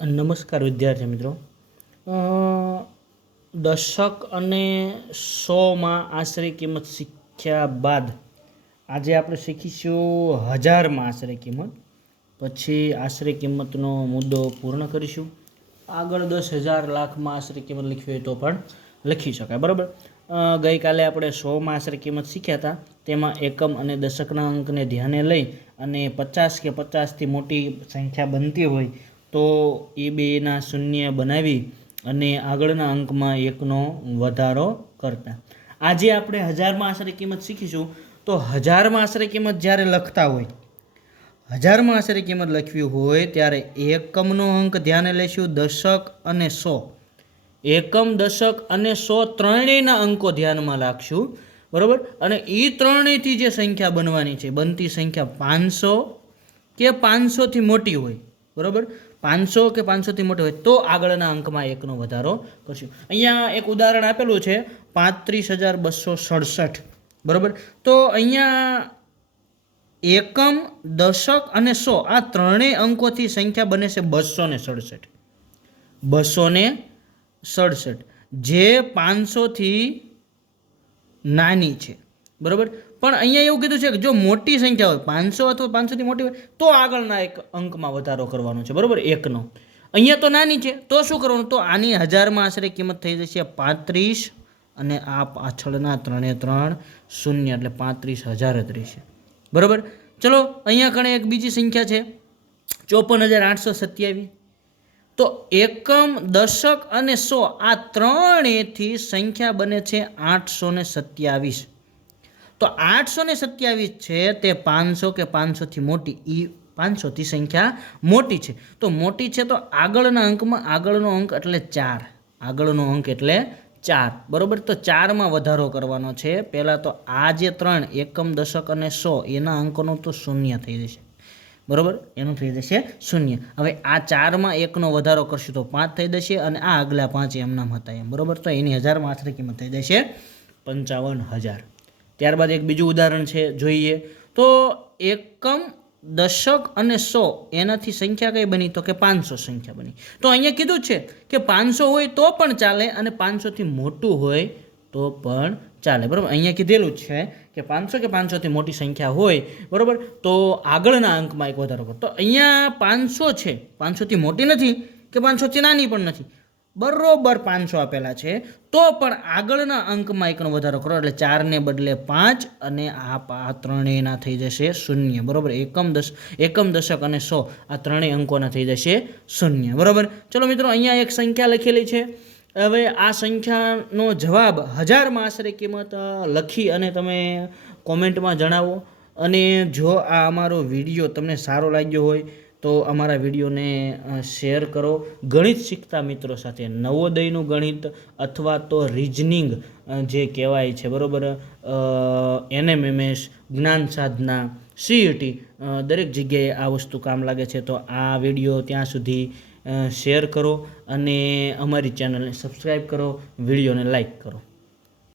નમસ્કાર વિદ્યાર્થી મિત્રો. દશક અને સોમાં આશરે કિંમત શીખ્યા બાદ આજે આપણે શીખીશું હજારમાં આશરે કિંમત. પછી આશરે કિંમતનો મુદ્દો પૂર્ણ કરીશું. આગળ 10,000 લાખમાં આશરે કિંમત લખવી હોય તો પણ લખી શકાય. બરાબર. ગઈકાલે આપણે 100માં આશરે કિંમત શીખ્યા હતા. તેમાં એકમ અને દશકના અંકને ધ્યાને લઈ અને 50 કે 50થી મોટી સંખ્યા બનતી હોય તો એ બેના શૂન્ય બનાવી અને આગળના અંકમાં એકનો વધારો કરતા. આજે આપણે હજારમાં આશરે કિંમત શીખીશું. તો હજારમાં આશરે કિંમત જ્યારે લખતા હોય, હજારમાં આશરે કિંમત લખવી હોય ત્યારે એકમનો અંક ધ્યાને લઈશું, દશક અને 100. એકમ, દશક અને 100 ત્રણેયના અંકો ધ્યાનમાં રાખશું. બરાબર. અને એ ત્રણેયથી જે સંખ્યા બનવાની છે, બનતી સંખ્યા 500 કે 500થી મોટી હોય, બરાબર, 500 કે 500થી મોટી હોય તો આગળના અંકમાં એકનો વધારો કરશું. અહીંયા એક ઉદાહરણ આપેલું છે 35,267. બરાબર. તો અહીંયા એકમ, દશક અને 100 આ ત્રણેય અંકોથી સંખ્યા બને છે 267. 267 જે 500થી નાની છે. બરાબર. પણ અહીંયા એવું કીધું છે કે જો મોટી સંખ્યા હોય, 500 અથવા 500થી મોટી હોય તો આગળના એક અંકમાં વધારો કરવાનો છે. બરાબર, એકનો. અહીંયા તો નાની છે તો શું કરવાનું? તો આની હજારમાં આશરે કિંમત થઈ જશે 35 અને આ પાછળના ત્રણે ત્રણ શૂન્ય એટલે 35,000 જ રહેશે. બરાબર. ચલો અહીંયા કણે એક બીજી સંખ્યા છે 54,827. તો એકમ, દશક અને 100 આ ત્રણેયથી સંખ્યા બને છે 827. તો 827 છે તે 500 કે 500થી મોટી, એ 500થી સંખ્યા મોટી છે. તો મોટી છે તો આગળના અંકમાં આગળનો અંક એટલે 4. આગળનો અંક એટલે 4. બરાબર. તો 4માં વધારો કરવાનો છે. પહેલાં તો આ જે ત્રણ એકમ, દશક અને 100 એના અંકોનો તો શૂન્ય થઈ જશે. બરાબર, એનું થઈ જશે શૂન્ય. હવે આ 4માં એકનો વધારો કરશું તો 5 થઈ જશે અને આ આગલા 5 એમનામ હતા એમ. બરાબર. તો એની હજારમાં આશરે કિંમત થઈ જશે 55,000. ત્યારબાદ એક બીજું ઉદાહરણ છે, જોઈએ. તો એકમ, દશક અને 100 એનાથી સંખ્યા કઈ બની? તો કે 500 સંખ્યા બની. તો અહીંયા કીધું છે કે 500 હોય તો પણ ચાલે અને 500થી મોટું હોય તો પણ ચાલે. બરાબર. અહીંયા કીધેલું જ છે કે 500 કે 500થી મોટી સંખ્યા હોય, બરાબર, તો આગળના અંકમાં એક વધારો કરો. તો અહીંયા 500 છે, 500થી મોટી નથી કે 500થી નાની પણ નથી, બરોબર 500 આપેલા છે તો પણ આગળના અંકમાં એકનો વધારો કરો એટલે 4 ને બદલે 5 અને આ ત્રણેયના થઈ જશે શૂન્ય. બરાબર. એકમ, દશક અને 100 આ ત્રણેય અંકોના થઈ જશે શૂન્ય. બરાબર. ચલો મિત્રો, અહીંયા એક સંખ્યા લખેલી છે. હવે આ સંખ્યાનો જવાબ હજારમાં આશરે કિંમત લખી અને તમે કોમેન્ટમાં જણાવો. અને જો આ અમારો વિડીયો તમને સારો લાગ્યો હોય તો અમારા વિડીયોને શેર કરો ગણિત શીખતા મિત્રો સાથે. નવોદયનું ગણિત અથવા તો રિઝનિંગ જે કહેવાય છે, બરાબર, NMMS, જ્ઞાન સાધના, CET દરેક જગ્યાએ આ વસ્તુ કામ લાગે છે. તો આ વિડીયો ત્યાં સુધી શેર કરો અને અમારી ચેનલને સબસ્ક્રાઈબ કરો, વિડીયોને લાઈક કરો.